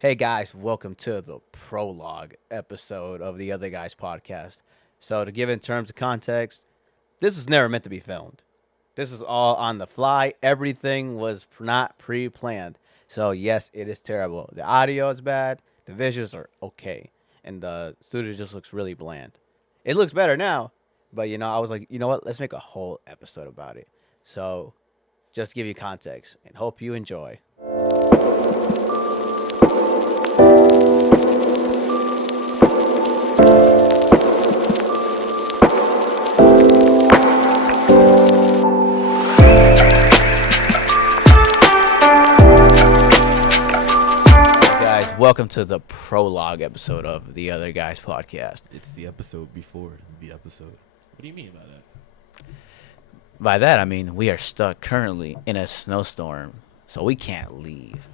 Hey guys, welcome to the Prologue episode of the Other Guys podcast. So, to give in terms of context, this was never meant to be filmed. This was all on the fly. Everything was not pre planned. So, yes, it is terrible. The audio is bad, the visuals are okay, and the studio just looks really bland. It looks better now, but I was like, you know what? Let's make a whole episode about it. So, just to give you context and hope you enjoy. Welcome to the Prologue episode of the Other Guys podcast. It's the episode before the episode. What do you mean by that? By that, I mean we are stuck currently in a snowstorm, so we can't leave.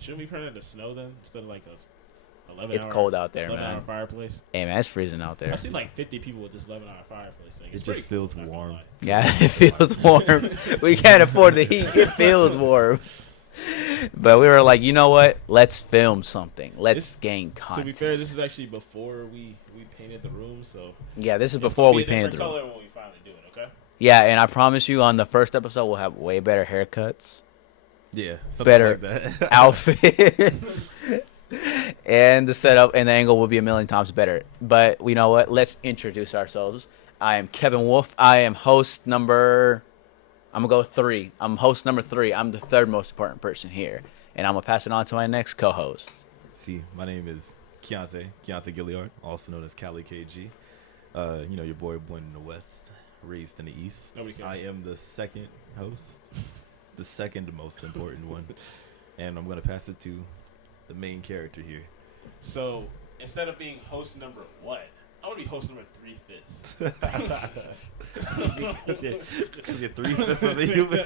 Shouldn't we turn it to snow then instead of like a 11 It's hour, cold out there, 11 man. hour fireplace? Hey, man, it's freezing out there. I've seen like 50 people with this 11-hour fireplace thing. It just feels warm. Yeah, it feels warm. We can't afford the heat. It feels warm. But we were like, you know what? Let's film something. Let's gain content. To be fair, this is actually before we painted the room, so yeah, this is before we painted the room. color when we finally do it, okay? Yeah, and I promise you, on the first episode, we'll have way better haircuts. Yeah, something better like that. outfit. And the setup and the angle will be a million times better. But you know what? Let's introduce ourselves. I am Kevin Wolf. I am host number... I'm going to go 3. I'm host number 3. I'm the third most important person here. And I'm going to pass it on to my next co-host. See, my name is Keontae Gilliard, also known as Cali KG. Your boy born in the West, raised in the East. Nobody cares. I am the second host, the second most important one. And I'm going to pass it to the main character here. So, instead of being host number what? I want to be host number 3/5. You're 3/5 of the human.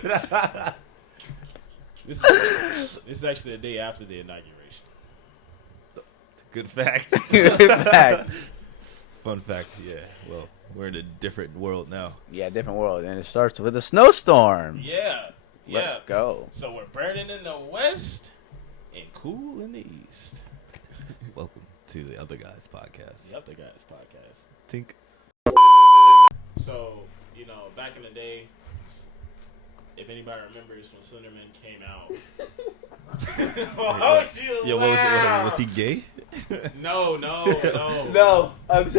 This is actually the day after the inauguration. Good fact. Good fact. Fun fact, yeah. Well, we're in a different world now. Yeah, different world. And it starts with a snowstorm. Yeah. Let's go. So we're burning in the West and cool in the East. Welcome to the Other Guys podcast. The Other Guys podcast. Think. So, back in the day, if anybody remembers when Slenderman came out. Why would you Yeah, what was it? Was he gay? No. No, I'm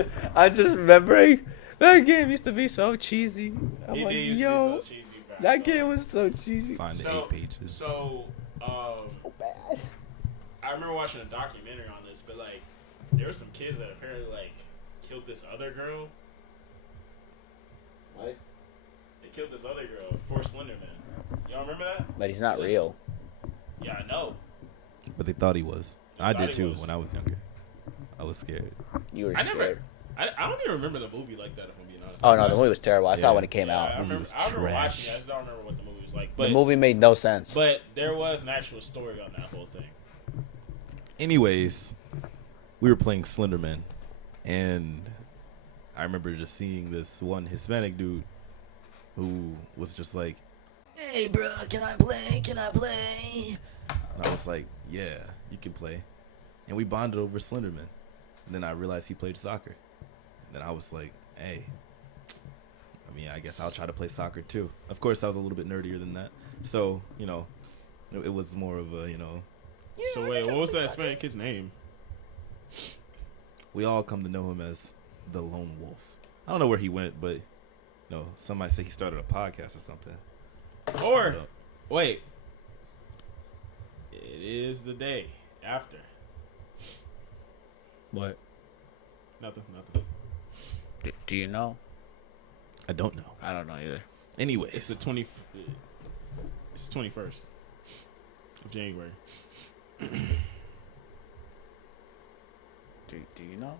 just remembering that game used to be so cheesy. I'm It like, used to be yo, so cheesy back that then. game was so cheesy. Find the 8 pages. So bad. I remember watching a documentary on this, but like, there were some kids that apparently like killed this other girl. What? They killed this other girl for Slenderman. Y'all remember that? But he's not real. Yeah, I know. But they thought he was. I thought did he too was. when I was younger. I was scared. You were I scared. never. I don't even remember the movie like that, if I'm being honest. Oh no, the movie was terrible. I saw it when it came Yeah, out. I remember was watching trash. it. I just don't remember what the movie was like. But The movie made no sense. But there was an actual story on that whole thing. Anyways, we were playing Slenderman, and I remember just seeing this one Hispanic dude who was just like, Hey, bro, can I play? Can I play? and I was like, yeah, you can play. And we bonded over Slenderman. And then I realized he played soccer. And then I was like, hey, I guess I'll try to play soccer too. Of course, I was a little bit nerdier than that. So, it was more of a, So wait, what was that Hispanic kid's name? we all come to know him as the Lone Wolf. I don't know where he went, but, some might say he started a podcast or something. Or wait, it is the day after. What? Nothing. Do you know? I don't know. I don't know either. Anyways. It's the 20. It's the 21st of January. Do you know?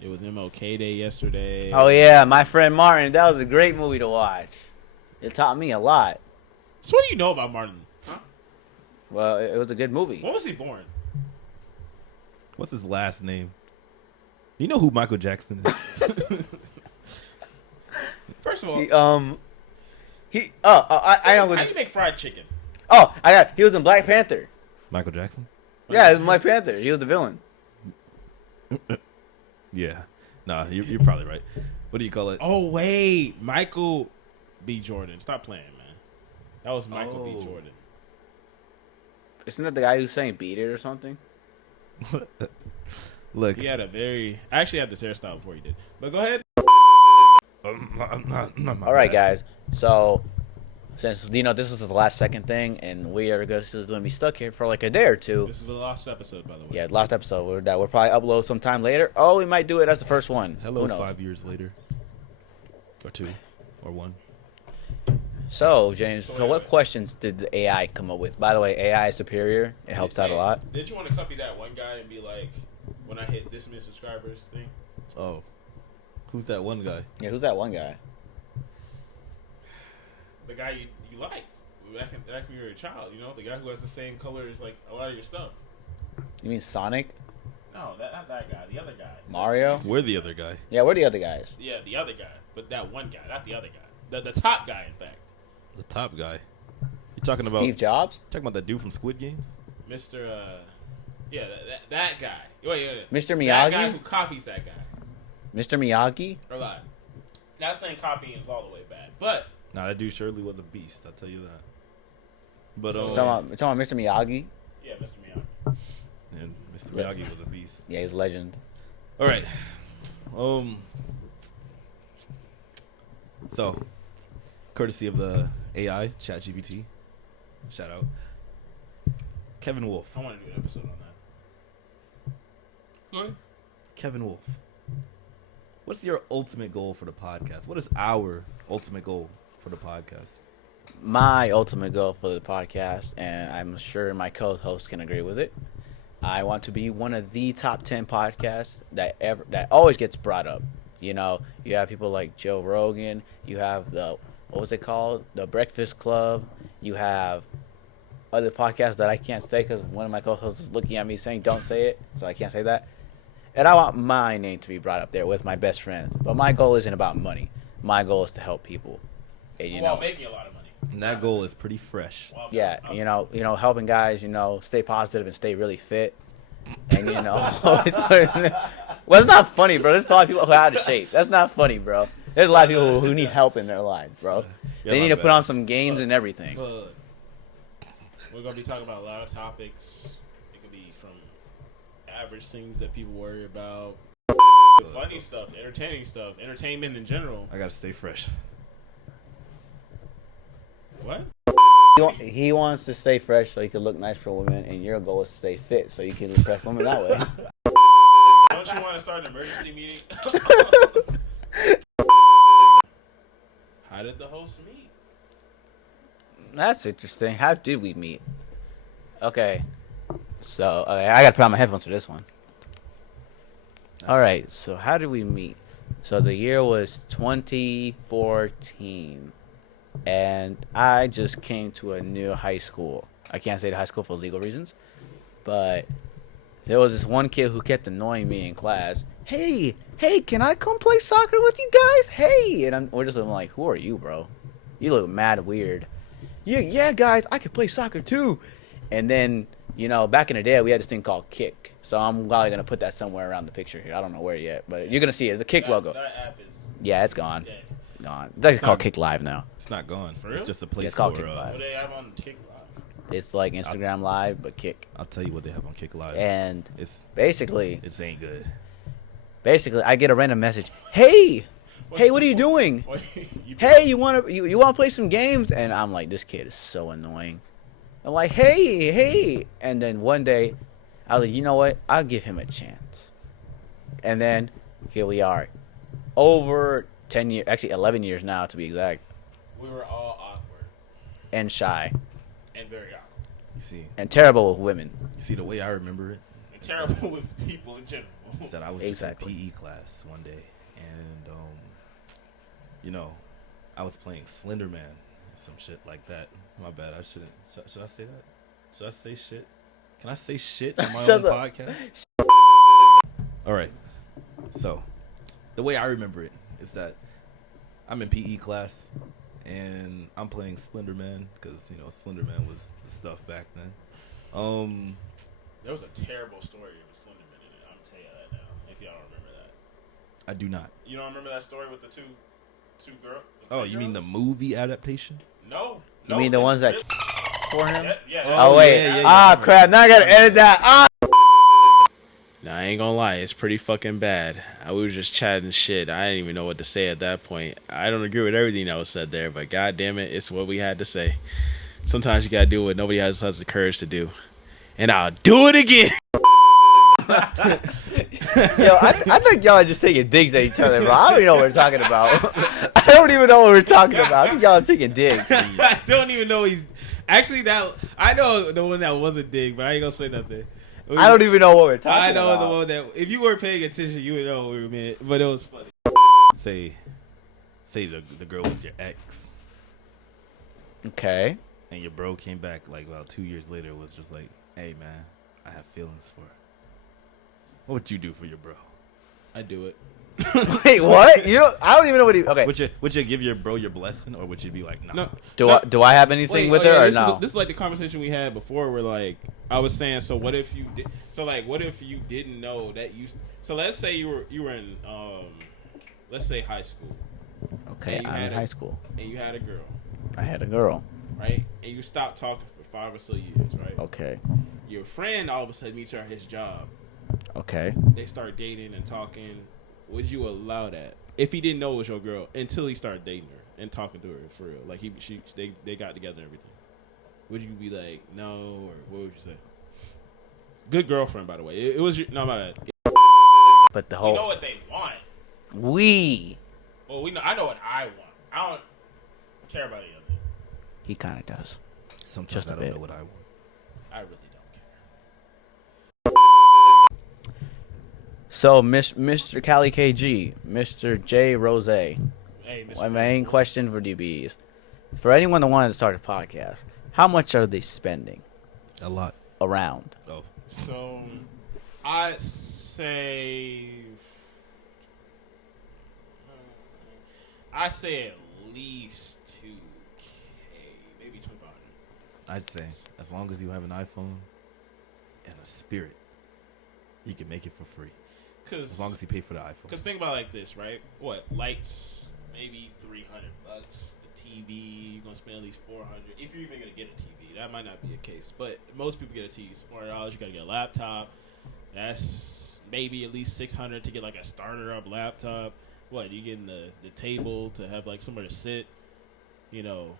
It was MLK Day yesterday. Oh yeah, My Friend Martin. That was a great movie to watch. It taught me a lot. So what do you know about Martin? Huh? Well, it was a good movie. When was he born? What's his last name? You know who Michael Jackson is? First of all, I know. how do you make fried chicken? Oh, he was in Black Panther. Michael Jackson? Yeah, he was in Black Panther. He was the villain. Yeah. Nah, you're probably right. What do you call it? Oh wait, Michael B. Jordan. Stop playing, man. That was Michael B. Oh. Jordan. Isn't that the guy who's saying "Beat It" or something? Look. He had I actually had this hairstyle before he did. But go ahead. All right, guys. So, since this is the last second thing, and we are going to be stuck here for like a day or two. This is the last episode, by the way. Yeah, last episode that we'll probably upload sometime later. Oh, we might do it as the first one. Hello, Who knows? 5 years later. Or 2. Or 1. So, James, so what questions did the AI come up with? By the way, AI is superior. It helps out a lot. Did you want to copy that one guy and be like, when I hit this many subscribers thing? Oh. Who's that one guy? Yeah, who's that one guy? The guy you liked back when you were a child, the guy who has the same color as like a lot of your stuff. You mean Sonic? No, not that guy. The other guy. Mario? We're the other guy. Yeah, we're the other guys. Yeah, the other guy, but that one guy, not the other guy. The top guy, in fact. The top guy. You talking about Steve Jobs? Talking about that dude from Squid Games? Mr. Yeah, that guy. Wait. Mr. That Miyagi? guy who copies that guy. Mr. Miyagi? Or lie. Not saying copying is all the way bad, but Nah, that dude surely was a beast. I'll tell you that. But So- We're talking about Mr. Miyagi? yeah, Mr. Miyagi. and Mr. Miyagi was a beast. Yeah, he's a legend. All right. So, courtesy of the AI, ChatGPT, shout out, Kevin Wolf. I want to do an episode on that. What? Kevin Wolf. What's your ultimate goal for the podcast? What is our ultimate goal for the podcast? My ultimate goal for the podcast, and I'm sure my co-host can agree with it, I want to be one of the top 10 podcasts that always gets brought up. You have people like Joe Rogan. You have what was it called? The Breakfast Club. You have other podcasts that I can't say because one of my co-hosts is looking at me saying, don't say it, so I can't say that. And I want my name to be brought up there with my best friends. But my goal isn't about money. My goal is to help people. And, While making a lot of money. And that goal is pretty fresh. Well, yeah, okay. Helping guys, stay positive and stay really fit. And, well, it's not funny, bro. There's a lot of people who are out of shape. That's not funny, bro. There's a lot of people who need help in their lives, bro. Yeah, They my need to bad. put on some gains and everything. But we're going to be talking about a lot of topics. It could be from average things that people worry about, funny stuff, entertaining stuff, entertainment in general. I gotta stay fresh. What? He wants to stay fresh so he can look nice for women, and your goal is to stay fit so you can impress women that way. Don't you want to start an emergency meeting? How did the hosts meet? That's interesting. How did we meet? Okay. So, I gotta put on my headphones for this one. Alright, so how did we meet? So the year was 2014. And I just came to a new high school. I can't say the high school for legal reasons. But there was this one kid who kept annoying me in class. Hey, can I come play soccer with you guys? Hey! And we're just like, who are you, bro? You look mad weird. Yeah, guys, I can play soccer too. And then, back in the day, we had this thing called Kick. So I'm probably going to put that somewhere around the picture here. I don't know where yet, but you're going to see it. It's the Kick logo. That app is Yeah, it's gone. dead. Gone. It's called Kick Live now. It's not gone. For It's real? just a place it's called for. Kick Live. What do they have on Kick Live? It's like Instagram Live, but Kick. I'll tell you what they have on Kick Live. And It's basically, ain't good. I get a random message. Hey, what are you doing? Hey, you want to play some games? And I'm like, this kid is so annoying. I'm like, hey. And then one day, I was like, you know what? I'll give him a chance. And then here we are. Over 10 years, actually 11 years now to be exact, We were all awkward and shy and very awkward You see, terrible with women. the way I remember it and terrible with people in general. is that I was Exactly. just in PE class one day, and I was playing Slender Man and some shit like that. My bad. I shouldn't. Should I say that? Should I say shit? Can I say shit on my Shut own up. podcast? All right. So, the way I remember it is that I'm in PE class, and I'm playing Slender Man because Slender Man was the stuff back then. There was a terrible story with Slenderman in it. I'll tell you that now. If y'all don't remember that. I do not. You don't remember that story with the two girls? Oh, you mean the movie adaptation? No. You mean the ones that for him? Yeah. Oh, wait. Crap. Now I gotta edit that. Nah, I ain't gonna lie, it's pretty fucking bad. We were just chatting shit. I didn't even know what to say at that point. I don't agree with everything that was said there, but god damn it, it's what we had to say. Sometimes you gotta do what nobody else has the courage to do. And I'll do it again. Yo, I think y'all are just taking digs at each other, bro. I don't even know what we're talking about. I don't even know what we're talking about. I think y'all are taking digs. I don't even know he's... Actually, I know the one that wasn't dig, but I ain't gonna say nothing. I don't even know what we're talking about. I know the one that... If you weren't paying attention, you would know what we meant, but it was funny. Say the girl was your ex. Okay. And your bro came back like about 2 years later, was just like, hey man, I have feelings for her. What would you do for your bro? I do it. Wait, what? I don't even know what he... Okay. Would you give your bro your blessing, or would you be like, nah? No. Do I have anything with her or no? This is like the conversation we had before where like I was saying, so what if you did, so like what if you didn't know that you, so let's say you were in let's say high school. Okay, I'm in high school. And you had a girl. I had a girl. Right? And you stopped talking for 5 or so years, right? Okay. Your friend all of a sudden meets her at his job. Okay. They start dating and talking. Would you allow that if he didn't know it was your girl until he started dating her and talking to her for real? Like they got together and everything. Would you be like no, or what would you say? Good girlfriend, by the way. It was your, no, my bad. But the whole... You know what they want. Well, we know. I know what I want. I don't care about any of it. He kind of does. Sometimes Just a I don't bit. know what I want. I really don't care. So, Mr. Cali KG, Mr. J Rose, Hey, my main question for DB is, for anyone that wanted to start a podcast, how much are they spending? A lot. Around. Oh. So, I say at least 2K, maybe 2,500. I'd say as long as you have an iPhone and a Spirit, you can make it for free. As long as you pay for the iPhone. Because think about it like this, right? What, lights, maybe $300. The TV, you're gonna spend at least $400 if you're even gonna get a TV. That might not be a case, but most people get a TV. It's $400. You gotta get a laptop. That's maybe at least $600 to get like a starter up laptop. What, you getting the table to have like somewhere to sit? You know,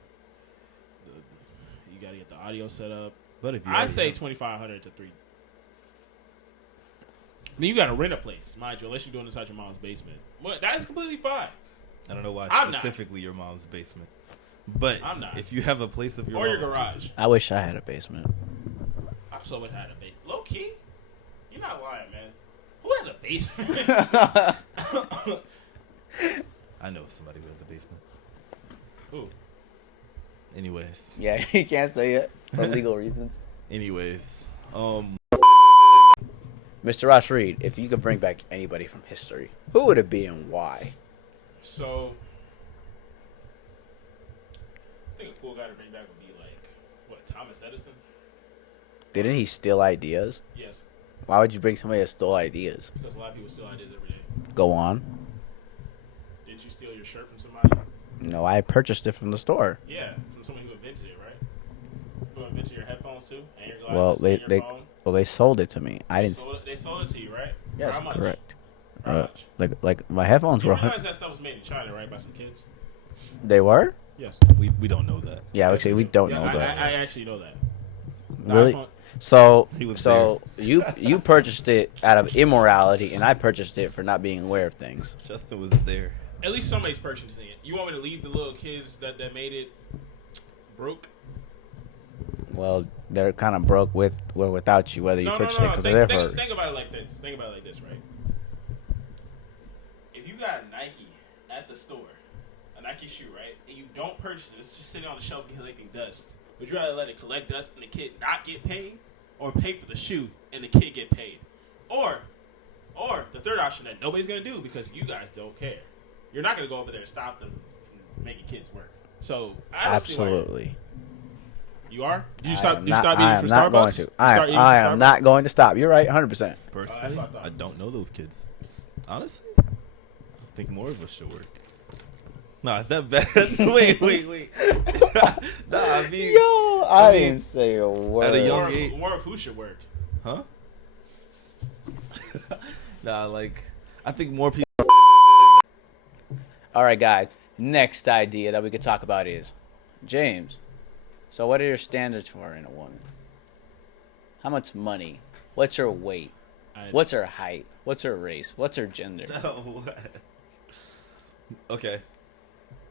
you gotta get the audio set up. But if you I say $2,500 to $3,000. Then you gotta rent a place, mind you, unless you're doing it inside your mom's basement. But that's completely fine. I don't know why I'm specifically your mom's basement. But I'm not. if you have a place of your or own, your garage. I wish I had a basement. I so would have a basement. Low key, you're not lying, man. Who has a basement? I know somebody who has a basement. Who? Anyways. Yeah, he can't say it for legal reasons. Anyways, Mr. Ross Reed, if you could bring back anybody from history, who would it be and why? So, I think a cool guy to bring back would be like, what, Thomas Edison? Didn't he steal ideas? Yes, Why would you bring somebody that stole ideas? because a lot of people steal ideas every day. Go on. Did you steal your shirt from somebody? No, I purchased it from the store. Yeah, from someone who invented it, right? Who invented your headphones too, and your glasses, Well, and your phone? they sold it to me. I didn't. They sold it to you, right? Yes, For how much? correct. For how much? Like my headphones You were. realize that stuff was made in China, right, by some kids? They were? Yes. we don't know that. Yeah, actually, we don't know I that. I actually know that. The Really? iPhone- So, He was you purchased it out of immorality, and I purchased it for not being aware of things. Justin was there. At least somebody's purchasing it. You want me to leave the little kids that made it broke? Well, they're kind of broke without you, whether you purchased it because they're there for. Think about it like this. Think about it like this, right? If you got a Nike at the store, a Nike shoe, right, and you don't purchase it, it's just sitting on the shelf collecting dust. Would you rather let it collect dust and the kid not get paid, or pay for the shoe and the kid get paid? Or the third option that nobody's gonna do because you guys don't care. You're not gonna go over there and stop them from making kids work. So I don't see why Absolutely. you are. Did you I stop? am Did you not- stop I eating am for not Starbucks? going to. You start eating for I am Starbucks? not going to stop. You're right, 100%. Personally, what I thought. I don't know those kids. Honestly, I think more of us should work. Nah, it's that bad. wait. Nah, I mean, Yo, I didn't say a word. at a young More age, of, more of who should work. huh? Nah, like I think more people. All right, guys. Next idea that we could talk about is James. So, what are your standards for in a woman? How much money? What's her weight? What's her height? What's her race? What's her gender? What? Okay.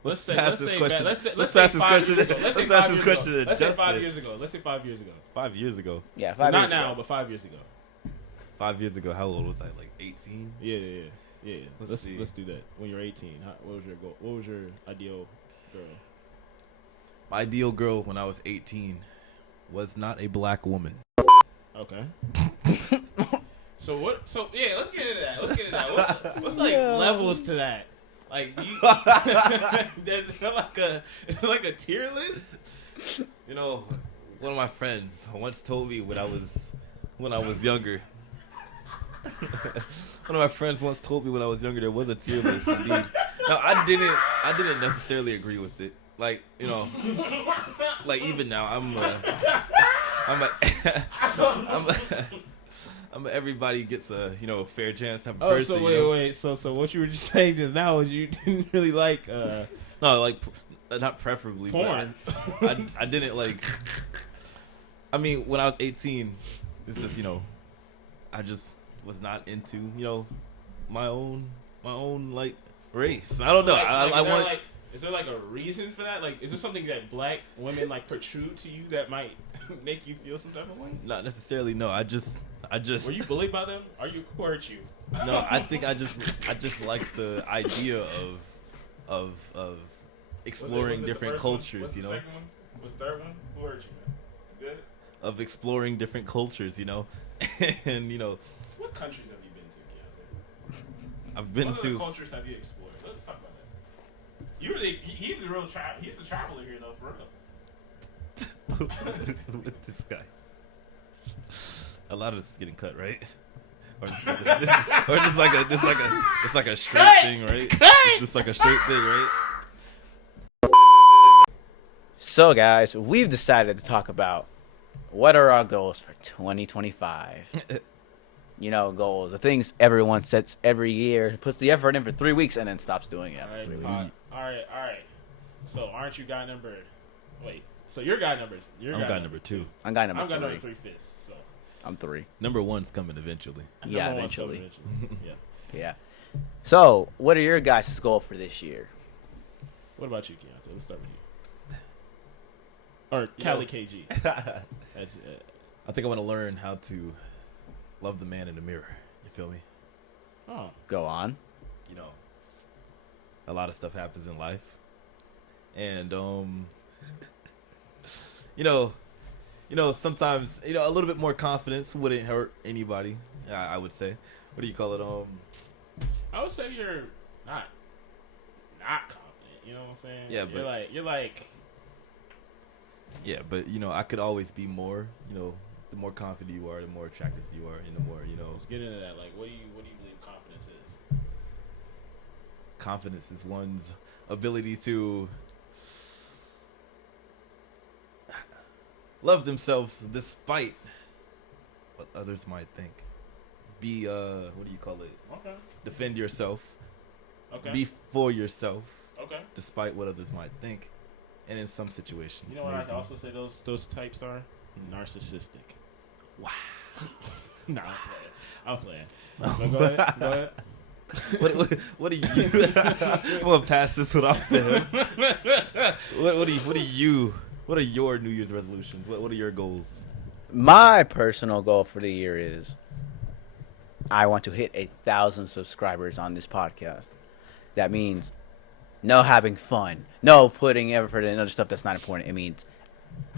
Let's say pass this question. Let's say Let's pass this 5 question. years ago. Let's say pass 5 this years question ago. to Let's say Justin. 5 years ago. Let's say 5 years ago. 5 years ago. Yeah, So 5 not years now, ago. but 5 years ago. 5 years ago, how old was I? Like 18? Yeah. Let's see. Let's do that. When you're 18, what was your goal? What was your ideal girl? My ideal girl when I was 18 was not a black woman. Okay. So what? So yeah, let's get into that. What's like levels to that? Like, is there like a tier list? You know, one of my friends once told me when I was younger. One of my friends once told me when I was younger there was a tier list indeed. Now I didn't necessarily agree with it. Like, you know, like even now I'm a everybody gets a, you know, fair chance type of person. So you know? wait. So what you were just saying just now was you didn't really like No, like not preferably, porn. but I didn't like. I mean, when I was 18, it's just, you know, I just was not into, you know, my own like race. I don't know. I want. Is there like a reason for that? Like, is there something that black women like protrude to you that might make you feel some type of way? Not necessarily. No, I just. Were you bullied by them? Who hurt you? No, I think I just like the idea of exploring Was it the different first one? cultures. What's You the know, second one? What's the third one? Who hurt you, man? Good. of exploring different cultures. You know, and you know, What countries have you been to, Keontae? I've been What other to. cultures have you explored? Let's talk about that. He's the real he's the traveler here though, for real. with this guy. A lot of this is getting cut, right? Or just like a straight thing, right? Just like a straight thing, right? So, guys, we've decided to talk about what are our goals for 2025. You know, goals, the things everyone sets every year, puts the effort in for 3 weeks, and then stops doing it. All right. So aren't you guy number? Wait. So you're guy number. I'm guy number 2. I'm guy number I'm guy 3. number 3/5. So I'm 3. Number 1's coming eventually. Yeah, number one's coming eventually. Yeah. Yeah. So, what are your guys' goal for this year? What about you, Keontae? Let's start with you. Or Cali KG. That's it. I think I want to learn how to love the man in the mirror. You feel me? Oh. Go on. You know, a lot of stuff happens in life, and you know, sometimes, you know, a little bit more confidence wouldn't hurt anybody. I would say. What do you call it? I would say you're not confident. You know what I'm saying? Yeah, but you're like. Yeah, but you know, I could always be more. You know, the more confident you are, the more attractive you are, and the more, you know. Let's get into that. Like, what do you believe confidence is? Confidence is one's ability to love themselves despite what others might think. Be what do you call it? Okay. Defend yourself. Okay. Be for yourself. Okay. Despite what others might think. And in some situations, You know what I maybe- can also say those types are? Narcissistic. Wow. Nah, I'm playing. No, go ahead. What do you? I'm gonna pass this one off to him. What are your New Year's resolutions? What are your goals? My personal goal for the year is I want to hit 1,000 subscribers on this podcast. That means no having fun, no putting effort in other stuff that's not important. It means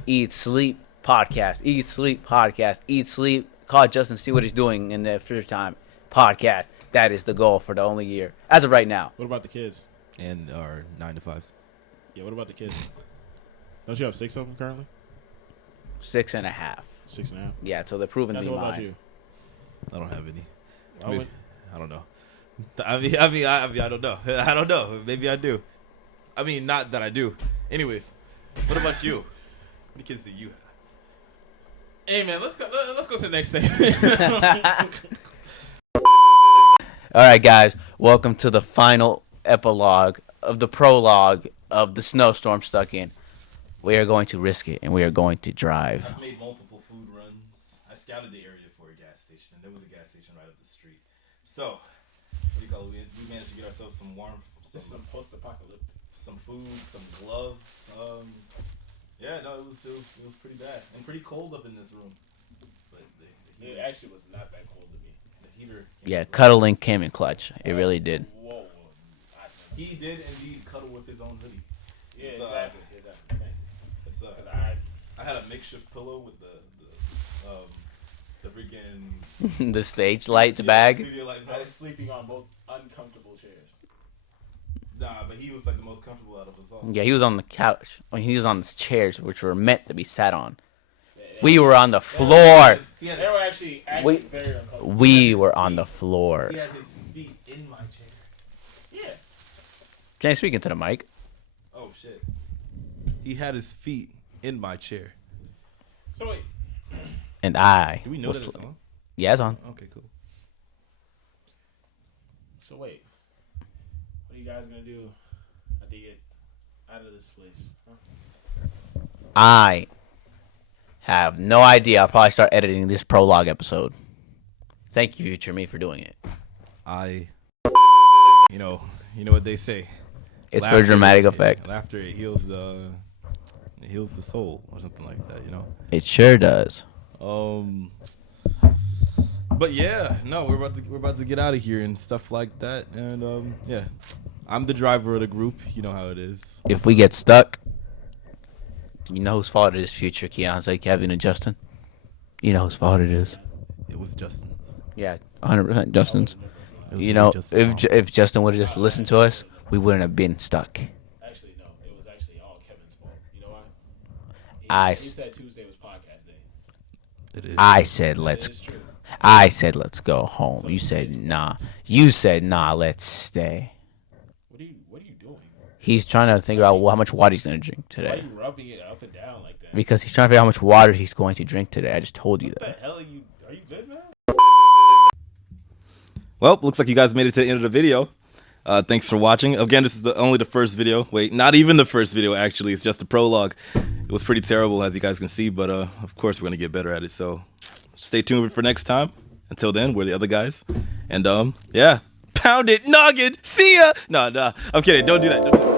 eat, sleep, podcast, eat, sleep, podcast, eat, sleep, call Justin, see what he's doing in the free time, podcast. That is the goal for the only year as of right now. What about the kids? And our 9 to 5s. Yeah, what about the kids? Don't you have 6 of them currently? 6.5. 6.5. Yeah, so they're proving to That's be what about mine. you? I don't have any. Why would- I don't know. I mean, I don't know. I don't know. Maybe I do. I mean, not that I do. Anyways, what about you? How many kids do you have? Hey man, let's go to the next segment. All right, guys, welcome to the final epilogue of the prologue of the snowstorm stuck in. We are going to risk it, and we are going to drive. I've made multiple food runs. I scouted the area for a gas station, and there was a gas station right up the street. So, what do you call it? We managed to get ourselves some Some post-apocalyptic. some food, some gloves. Yeah, no, it was pretty bad and pretty cold up in this room. But the It heater, actually was not that cold to me. the heater. Yeah, cuddling came in clutch. It really did. Whoa. He did indeed cuddle with his own hoodie. Yeah, It's, exactly. It's, 'Cause I had a makeshift pillow with the freaking The stage lights bag. studio light I bag. was sleeping on both uncomfortable chairs. Nah, but he was like the most comfortable out of us all. Yeah, he was on the couch. When he was on the chairs, which were meant to be sat on. We were on the floor. He had They his, were actually We- very uncomfortable. We were on the floor. he had his feet in my chair. Yeah. James, speaking to the mic. Oh shit. He had his feet in my chair. So wait. And I. Do we know was that it's sl- on? Yeah, it's on. Okay, cool. So wait. What are you guys gonna do after you get out of this place? Huh? I have no idea. I'll probably start editing this prologue episode. Thank you, future me, for doing it. You know what they say. It's for dramatic effect. Laughter it heals the soul or something like that. You know. It sure does. But yeah, no, we're about to get out of here and stuff like that. And yeah, I'm the driver of the group. You know how it is. If we get stuck, you know whose fault it is, future Keontae, Kevin, and Justin. You know whose fault it is. It was Justin's. Yeah, 100% Justin's. It was You know, Justin's fault. if Justin would have just listened to us, we wouldn't have been stuck. Actually, no. It was actually all Kevin's fault. You know why? I He said Tuesday was podcast day. It is. I said It is true. let's go home. You said nah. You said nah, let's stay. What are you doing? He's trying to figure out how much water he's gonna drink Why are today. you rubbing it up and down like that? Because he's trying to figure out how much water he's going to drink today. I just told you What the that. hell are you good, man? Well, looks like you guys made it to the end of the video. Thanks for watching. Again, this is only the first video. Wait, not even the first video, actually. It's just a prologue. It was pretty terrible, as you guys can see, but of course we're going to get better at it. So stay tuned for next time. Until then, we're the other guys. And yeah, pound it, noggin. See ya. No, I'm kidding. Don't do that. Don't do that.